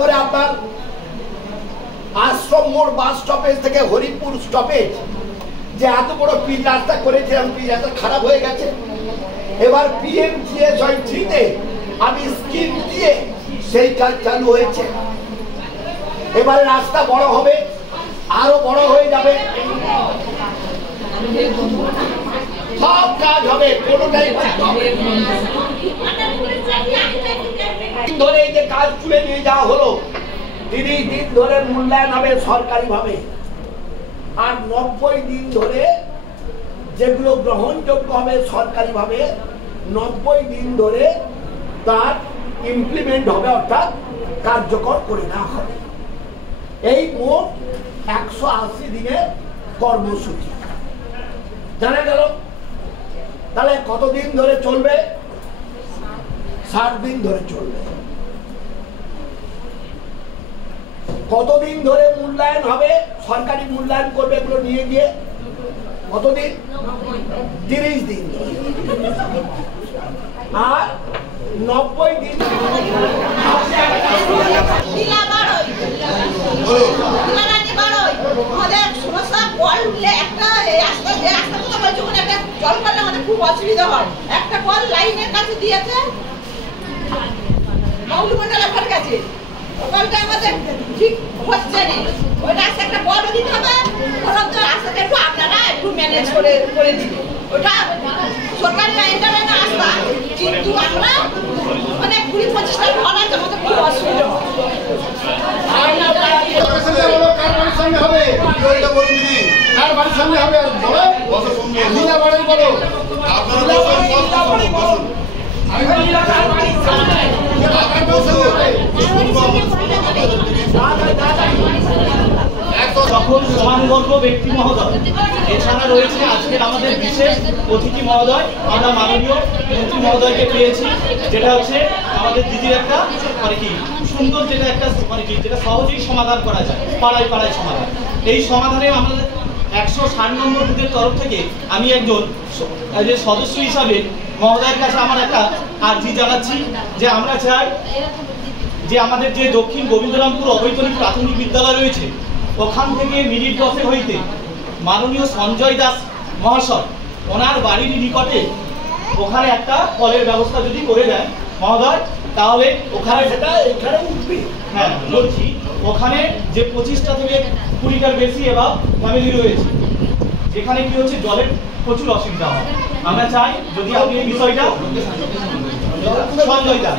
তারপরে আপনার আশ্রম মোড় বাস স্টপেজ থেকে হরিপুর স্টপেজ যে এত বড় পিচ রাস্তা করেছিলাম, পিচ রাস্তা খারাপ হয়ে গেছে। এবার PMGSY3-তে আমি স্কিম দিয়ে সেই কাজ চালু হয়েছে। এবারে রাস্তা বড় হবে, আরো বড় হয়ে যাবে, সব কাজ হবে, কোনোটাই ধরে এই যে কাজ তুলে নিয়ে যাওয়া হলো, 30 দিন ধরে মূল্যায়ন হবে সরকারি ভাবে, আর 90 দিন ধরে যেগুলো গ্রহণযোগ্য হবে সরকারি ভাবে 90 দিন ধরে তার ইমপ্লিমেন্ট হবে, অর্থাৎ কার্যকর করে নেওয়া হবে। এই মোট 180 দিনের কর্মসূচি জানা গেল। তাহলে কতদিন ধরে চলবে? 60 দিন ধরে চলবে। কতদিন ধরে মূল্যায়ন হবে? সরকারি মূল্যায়ন করবে এগুলো নিয়ে গিয়ে কতদিন? 30 দিন ধরে। আর 90 দিন খুব অসুবিধা হয়। একটা কল লাইনের কাছে দিয়েছে মৌলমন্ডলের কাছে, কলটা আমাদের ঠিক হচ্ছে না, ওই রাস্তা একটা বড় দিতে হবে, রাস্তাটা একটু আপনারা একটু ম্যানেজ করে দিবে। ওটা সরকারি লাইনটা রাস্তা, কিন্তু আমরা মানে 20-25টা ঘর আছে, আমাদের খুব অসুবিধা হয়। সকল সমানবর্গ ব্যক্তি মহোদয়, এছাড়া রয়েছে আজকের আমাদের বিশেষ অতিথি মহোদয়, আমরা মাননীয় মন্ত্রী মহোদয়কে পেয়েছি, যেটা হচ্ছে আমাদের দিদির একটা মানে কি সুন্দর, যেটা একটা মানে কি যেটা সহজেই সমাধান করা যায়, পাড়ায় পাড়ায় সমাধান। এই সমাধানে আমাদের 160 নম্বর বুথের তরফ থেকে আমি একজন সদস্য হিসাবে মহোদয়ের কাছে আমার একটা আর্জি জানাচ্ছি যে আমরা চাই যে আমাদের যে দক্ষিণ গোবিন্দরামপুর অবৈতনিক প্রাথমিক বিদ্যালয় রয়েছে, ওখান থেকে মিনিট 10 হইতে মাননীয় সঞ্জয় দাস মহাশয় ওনার বাড়ির নিকটে ওখানে একটা কলের ব্যবস্থা যদি করে দেন মহোদয়, তাহলে ওখানে সেটা এখানে উঠবে। হ্যাঁ বলছি, ওখানে যে 25টা থেকে 20টার বেশি এবার ফ্যামিলি রয়েছে, যেখানে কি হচ্ছে জলের প্রচুর অসুবিধা হয়। আমরা চাই যদি আপনি এই বিষয়টা সঞ্জয় দা